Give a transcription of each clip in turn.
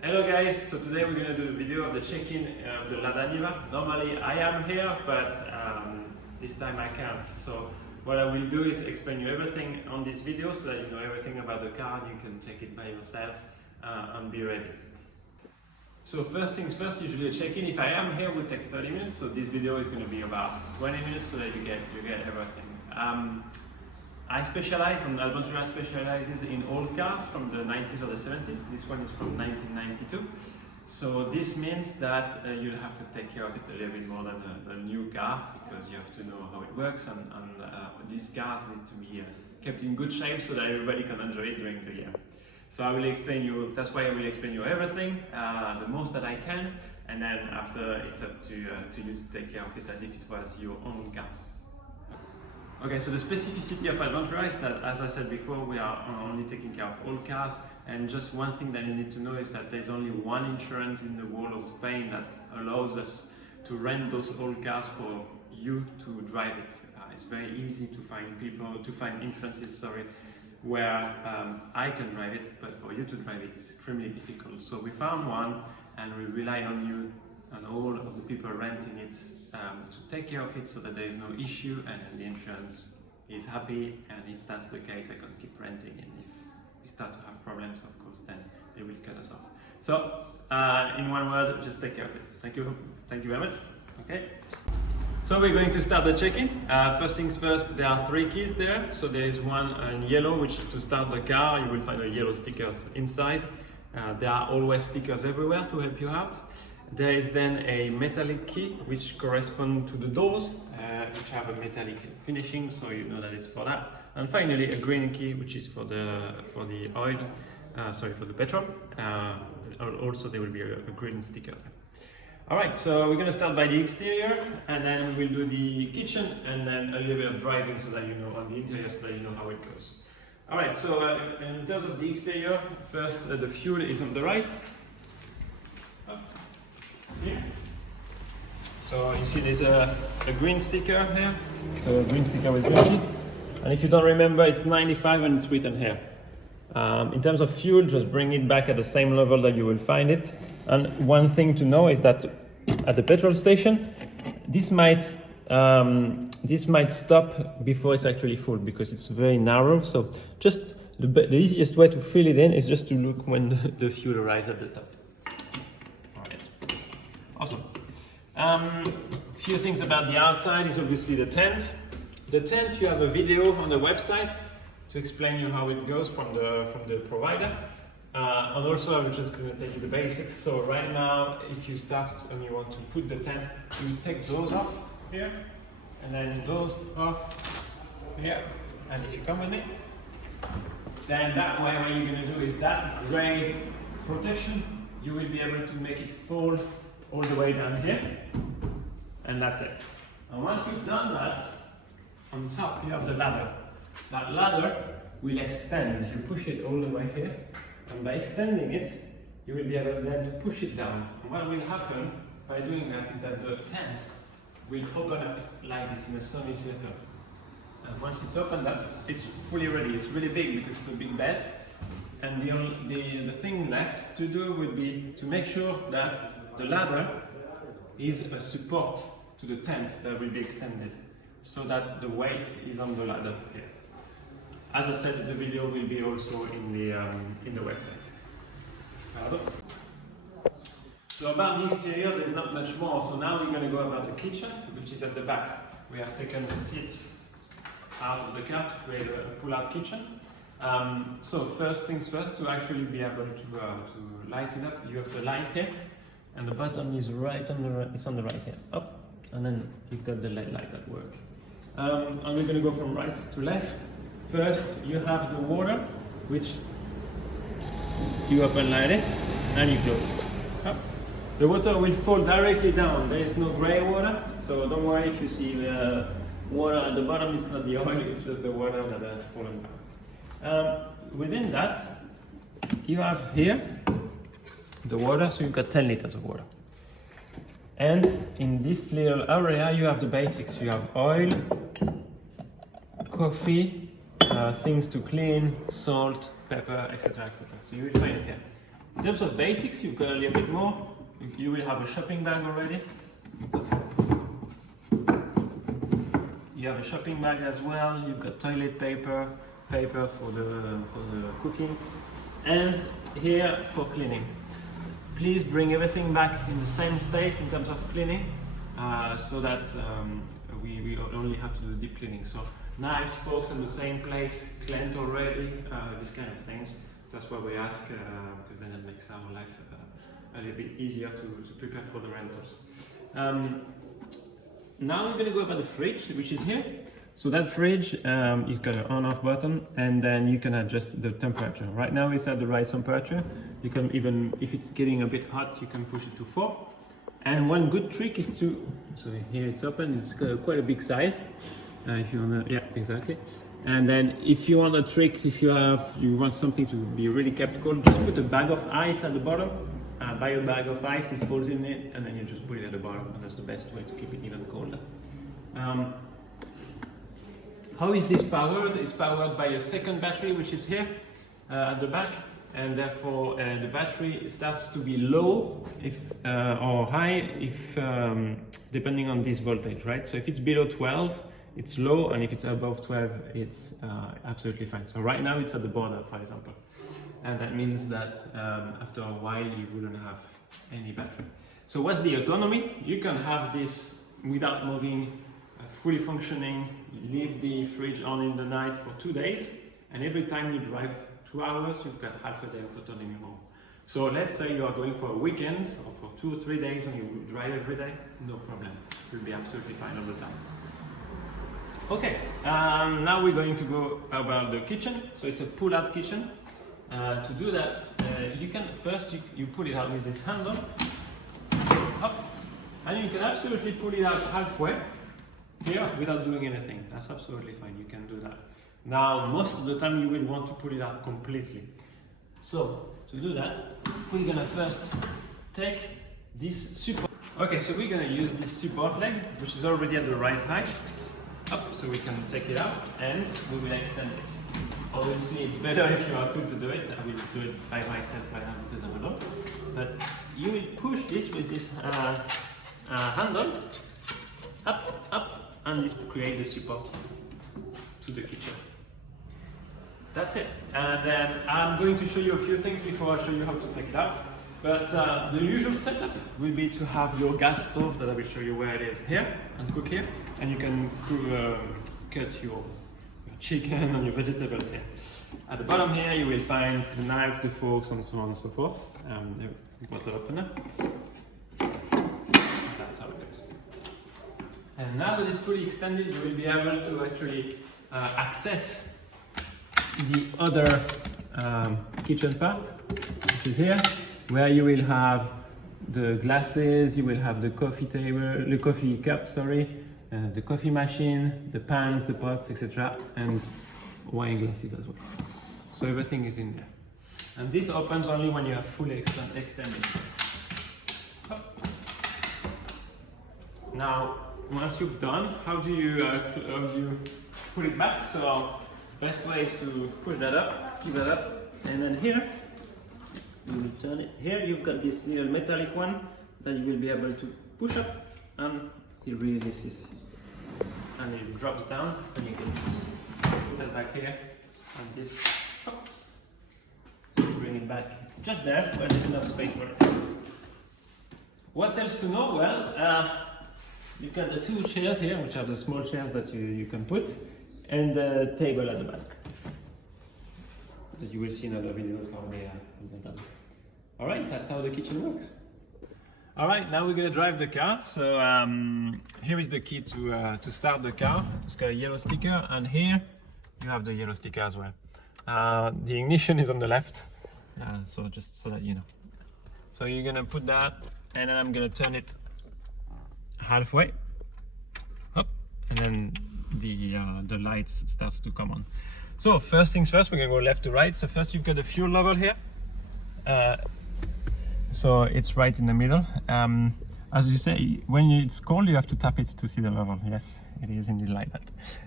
Hello guys, so today we're going to do a video of the check-in of the Lada Niva. Normally I am here, but this time I can't. So what I will do is explain you everything on this video so that you know everything about the car and you can check it by yourself and be ready. So first things first, usually a check-in, if I am here, will take 30 minutes. So this video is going to be about 20 minutes so that you get everything. I specialize, and Advantura specializes in old cars from the 90s or the 70s. This one is from 1992. So this means that you'll have to take care of it a little bit more than a new car because you have to know how it works and these cars need to be kept in good shape so that everybody can enjoy it during the year. So I will explain you, that's why I will explain you everything, the most that I can, and then after it's up to you to take care of it as if it was your own car. Okay, so the specificity of Advantura is that, as I said before, we are only taking care of old cars, and just one thing that you need to know is that there's only one insurance in the whole of Spain that allows us to rent those old cars for you to drive it. It's very easy to find insurances, where I can drive it, but for you to drive it is extremely difficult. So we found one, and we rely on you and all of the people renting it to take care of it so that there is no issue and the insurance is happy, and if that's the case I can keep renting, and if we start to have problems, of course, then they will cut us off. So in one word, just take care of it. Thank you very much. Okay, so we're going to start the check-in. First things first, there are 3 keys there. So there is one in yellow, which is to start the car. You will find a yellow stickers inside. There are always stickers everywhere to help you out. There is then a metallic key which corresponds to the doors, which have a metallic finishing, so you know that it's for that. And finally, a green key which is for the oil, for the petrol. Also, there will be a green sticker. All right, so we're going to start by the exterior, and then we'll do the kitchen, and then a little bit of driving so that you know on the interior, so that you know how it goes. All right, so in terms of the exterior, first the fuel is on the right. Here. So you see there's a green sticker here, so a green sticker with green, and if you don't remember, it's 95 and it's written here. In terms of fuel, just bring it back at the same level that you will find it. And one thing to know is that at the petrol station, this might stop before it's actually full because it's very narrow. So just the easiest way to fill it in is just to look when the fuel arrives at the top. Awesome. Few things about the outside is obviously the tent. The tent, you have a video on the website to explain you how it goes from the provider. And also I'm just going to take you the basics. So right now, if you start and you want to put the tent, you take those off here, and then those off here. And if you come with me, then that way what you're going to do is that gray protection, you will be able to make it fold all the way down here, and that's it. And once you've done that, on top you have the ladder. That ladder will extend. You push it all the way here, and by extending it, you will be able then to push it down. And what will happen by doing that is that the tent will open up like this in a semicircle. And once it's opened up, it's fully ready. It's really big because it's a big bed. And the thing left to do would be to make sure that the ladder is a support to the tent that will be extended, so that the weight is on the ladder here. As I said, the video will be also in the website. So about the exterior, there's not much more. So now we're going to go about the kitchen, which is at the back. We have taken the seats out of the car to create a pull-out kitchen. So first things first, to actually be able to light it up, you have the light here. And the button is right on the right, it's on the right here, up, and then you've got the LED light at work. And we're going to go from right to left. First, you have the water, which you open like this, and you close. Up. The water will fall directly down. There is no grey water, so don't worry if you see the water at the bottom. It's not the oil, it's just the water that has fallen down. Within that, you have here the water, so you've got 10 liters of water. And in this little area you have the basics. You have oil, coffee, things to clean, salt, pepper, etc. etc. So you will find it here. In terms of basics, you've got a little bit more. You will have a shopping bag already. You have a shopping bag as well. You've got toilet paper for the cooking, and here for cleaning. Please bring everything back in the same state in terms of cleaning, so that we only have to do deep cleaning. So knives, forks in the same place, cleaned already, these kind of things. That's what we ask, because then it makes our life a little bit easier to prepare for the rentals. Now we're going to go about the fridge, which is here. So that fridge is got an on-off button, and then you can adjust the temperature. Right now it's at the right temperature. You can even, if it's getting a bit hot, you can push it to 4. And one good trick is to, so here it's open, it's got quite a big size. If you want to, yeah, exactly. And then if you want a trick, if you want something to be really kept cold, just put a bag of ice at the bottom. Buy a bag of ice, it falls in it, and then you just put it at the bottom, and that's the best way to keep it even colder. How is this powered? It's powered by a second battery, which is here at the back, and therefore the battery starts to be low or high depending on this voltage, right? So if it's below 12, it's low, and if it's above 12, it's absolutely fine. So right now it's at the border, for example, and that means that after a while you wouldn't have any battery. So what's the autonomy? You can have this without moving, fully functioning. You leave the fridge on in the night for 2 days, and every time you drive 2 hours, you've got half a day of autonomy more. So let's say you are going for a weekend or for 2 or 3 days and you drive every day, no problem. You'll be absolutely fine all the time. Okay, now we're going to go about the kitchen. So it's a pull-out kitchen. To do that, you can first you pull it out with this handle, up, and you can absolutely pull it out halfway here without doing anything. That's absolutely fine. You can do that. Now, most of the time you will want to pull it out completely. So to do that, we're gonna first take this support. Okay, so we're gonna use this support leg, which is already at the right height, up, so we can take it out, and we will extend this. Obviously, it's better if you are two to do it. I will do it by myself right now because I'm alone. But you will push this with this handle up, and this creates the support to the kitchen. That's it. And then I'm going to show you a few things before I show you how to take it out. But the usual setup will be to have your gas stove that I will show you where it is here and cook here, and you can cut your chicken and your vegetables here. At the bottom here you will find the knives, the forks, and so on and so forth. The bottle opener. That's how it goes. And now that it's fully extended, you will be able to actually access the other kitchen part, which is here, where you will have the glasses, you will have the coffee table, the coffee cup, sorry, the coffee machine, the pans, the pots, etc., and wine glasses as well. So everything is in there. And this opens only when you have fully extended. Now, once you've done, how do you put it back? So best way is to push that up, keep that up, and then here you will turn it. Here you've got this little metallic one that you will be able to push up, and it releases, and it drops down, and you can just put that back here, and this, bring it back just there where there's enough space for it. What else to know? Well, you've got the two chairs here, which are the small chairs that you can put, and the table at the back that you will see in other videos how they are done. Alright, that's how the kitchen works. Alright, now we're going to drive the car. So here is the key to start the car. It's got a yellow sticker, and here you have the yellow sticker as well. The ignition is on the left, so just so that you know. So you're going to put that, and then I'm going to turn it halfway up, and then the lights starts to come on. So first things first, we're going to go left to right. So first you've got the fuel level here. So it's right in the middle. As you say, when it's cold, you have to tap it to see the level. Yes, it is indeed like that.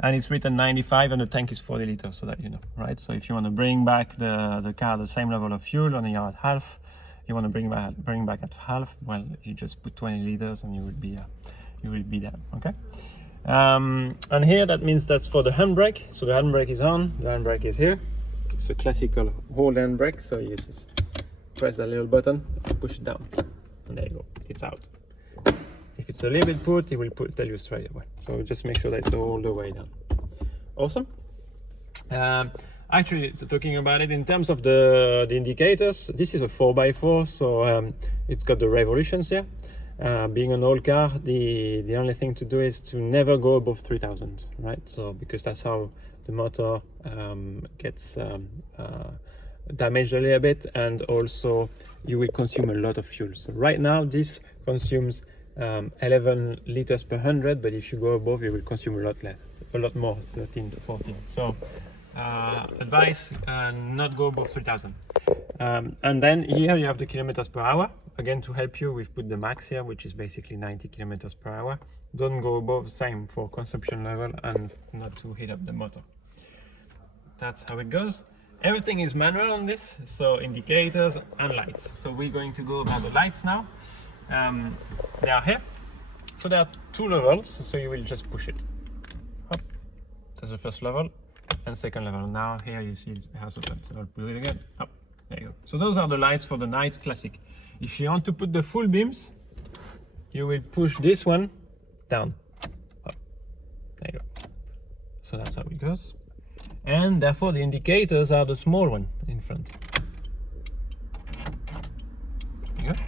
And it's written 95 and the tank is 40 liters, so that you know, right? So if you want to bring back the car the same level of fuel and you're at half, you want to bring back at half, well, you just put 20 liters and you will be there, okay? And here, that means that's for the handbrake. So the handbrake is on, the handbrake is here. It's a classical hold handbrake, so you just press that little button, push it down, and there you go, it's out. If it's a little bit put, it will tell you straight away. So just make sure that it's all the way down. Awesome. Actually, so talking about it in terms of the indicators, this is a 4x4, so it's got the revolutions here. Being an old car, the only thing to do is to never go above 3000, right? So because that's how the motor gets damaged a little bit, and also you will consume a lot of fuel. So right now this consumes 11 liters per 100, but if you go above, you will consume a lot more, 13 to 14. So advice, not go above 3000. And then here you have the kilometers per hour. Again, to help you, we've put the max here, which is basically 90 kilometers per hour. Don't go above, same for consumption level, and not to heat up the motor. That's how it goes. Everything is manual on this, so indicators and lights. So we're going to go about the lights now. They are here. So there are two levels, so you will just push it. Up. That's the first level, and second level. Now here you see it has opened, so I'll put it again. Up. There you go. So those are the lights for the night classic. If you want to put the full beams, you will push this one down. Up. There you go. So that's how it goes. And therefore the indicators are the small one in front. There you go.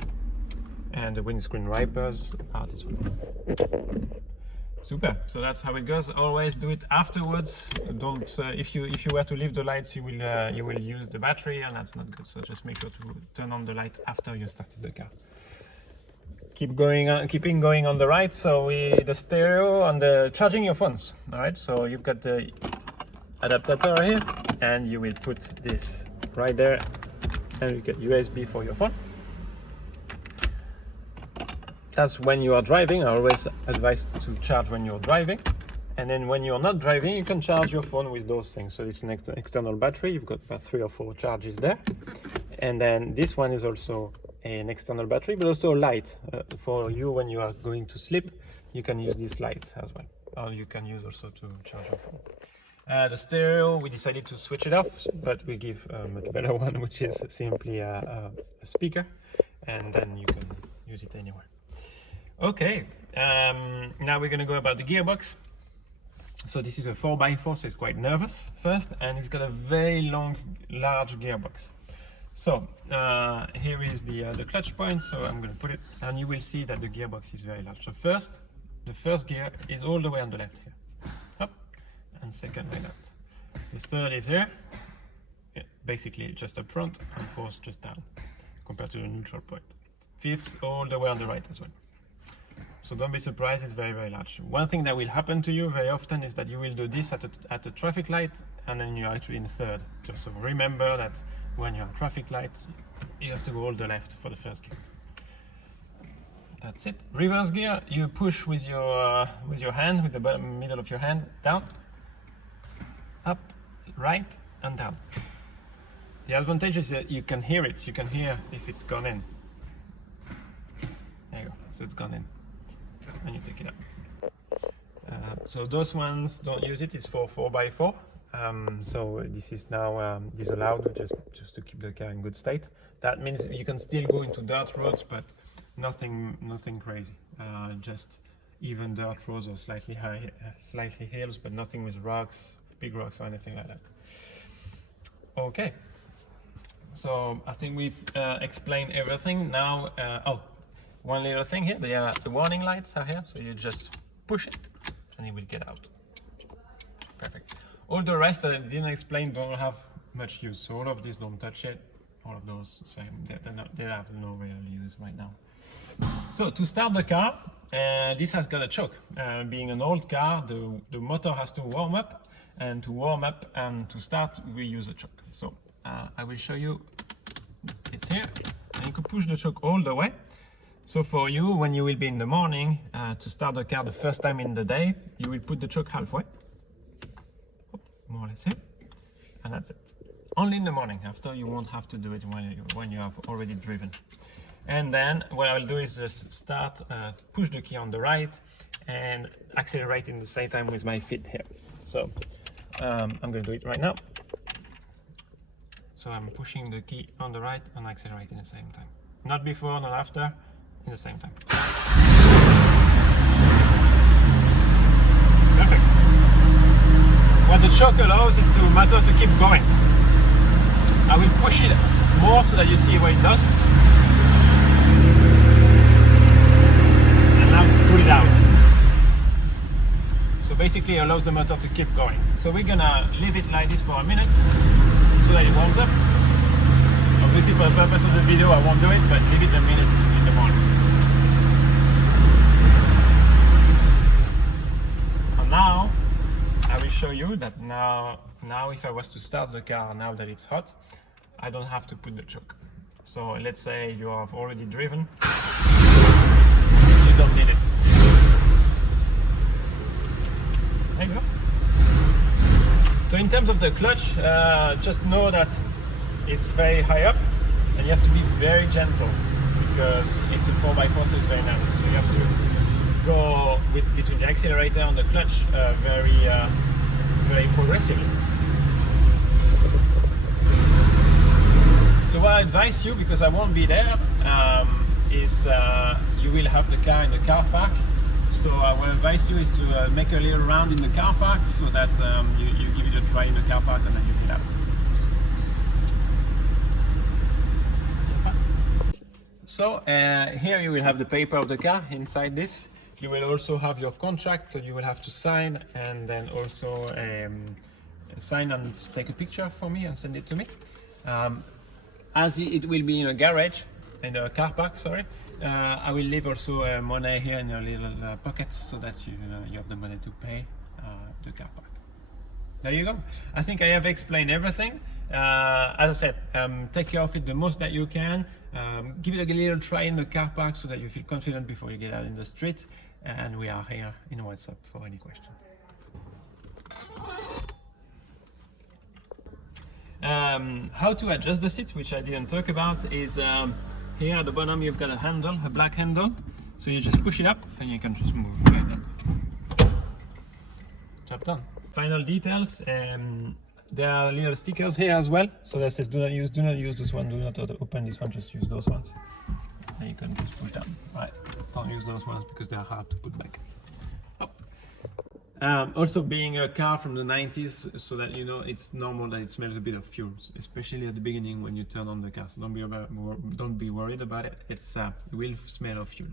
And the windscreen wipers are this one. Super. So that's how it goes. Always do it afterwards. Don't. If you were to leave the lights, you will use the battery, and that's not good. So just make sure to turn on the light after you started the car. Keeping going on the right. So the stereo and the charging your phones. All right. So you've got the adapter here, and you will put this right there, and you get USB for your phone. That's when you are driving. I always advise to charge when you're driving, and then when you're not driving, you can charge your phone with those things. So it's an external battery. You've got about 3 or 4 charges there, and then this one is also an external battery, but also a light for you when you are going to sleep. You can use this light as well, or you can use also to charge your phone. The stereo, we decided to switch it off, but we give a much better one, which is simply a speaker, and then you can use it anywhere. Okay, now we're going to go about the gearbox. So this is a 4x4, so it's quite nervous first, and it's got a very large gearbox. So here is the clutch point, so I'm going to put it, and you will see that the gearbox is very large. So the first gear is all the way on the left here, up, and second like that. The third is here, basically just up front, and fourth just down, compared to the neutral point. Fifth all the way on the right as well. So don't be surprised, it's very, very large. One thing that will happen to you very often is that you will do this at a traffic light, and then you're actually in third. Just so remember that when you're on traffic light, you have to go all the left for the first gear. That's it. Reverse gear, you push with your hand, with the middle of your hand, down, up, right, and down. The advantage is that you can hear it. You can hear if it's gone in. There you go. So it's gone in. And you take it up. So those ones, don't use it. It's for 4x4. So this is now disallowed just to keep the car in good state. That means you can still go into dirt roads, but nothing crazy. Just even dirt roads or slightly hills, but nothing with rocks, big rocks or anything like that. Okay. So I think we've explained everything. Now, one little thing here, the warning lights are here, so you just push it and it will get out. Perfect. All the rest that I didn't explain don't have much use, so all of these don't touch it, all of those same, they have no real use right now. So to start the car, this has got a choke. Being an old car, the motor has to warm up, and to warm up and to start we use a choke. So I will show you, it's here, and you can push the choke all the way. So for you, when you will be in the morning, to start the car the first time in the day, you will put the choke halfway, more or less here, and that's it. Only in the morning. After, you won't have to do it when you have already driven. And then what I will do is just start, push the key on the right and accelerate in the same time with my feet here. So I'm going to do it right now. So I'm pushing the key on the right and accelerating at the same time. Not before, not after, in the same time. Perfect. What the choke allows is the motor to keep going. I will push it more so that you see what it does. And now pull it out. So basically it allows the motor to keep going. So we're gonna leave it like this for a minute so that it warms up. Obviously for the purpose of the video I won't do it, but leave it a minute in the morning. And now I will show you that now if I was to start the car now that it's hot, I don't have to put the choke. So let's say you have already driven, you don't need it. There you go. So in terms of the clutch, just know that it's very high up and you have to be very gentle because it's a 4x4, so it's very nice. So you have to go between the accelerator and the clutch very progressively. So what I advise you, because I won't be there, is you will have the car in the car park. So what I advise you is to make a little round in the car park so that you give it a try in the car park and then you get out. So here you will have the paper of the car inside this. You will also have your contract, so you will have to sign and then also sign and take a picture for me and send it to me. As it will be in a garage, in a car park, sorry, I will leave also money here in your little pocket so that you have the money to pay the car park. There you go. I think I have explained everything. As I said, take care of it the most that you can. Give it a little try in the car park so that you feel confident before you get out in the street. And we are here in WhatsApp for any question. How to adjust the seat, which I didn't talk about, is here at the bottom you've got a handle, a black handle. So you just push it up and you can just move like that. Job done. Final details. There are little stickers here as well. So that says do not use this one, do not open this one, just use those ones. And you can just push down. Right. Don't use those ones because they're hard to put back. Also being a car from the 90s, so that you know it's normal that it smells a bit of fuel, especially at the beginning when you turn on the car. So don't be worried about it. It will smell of fuel.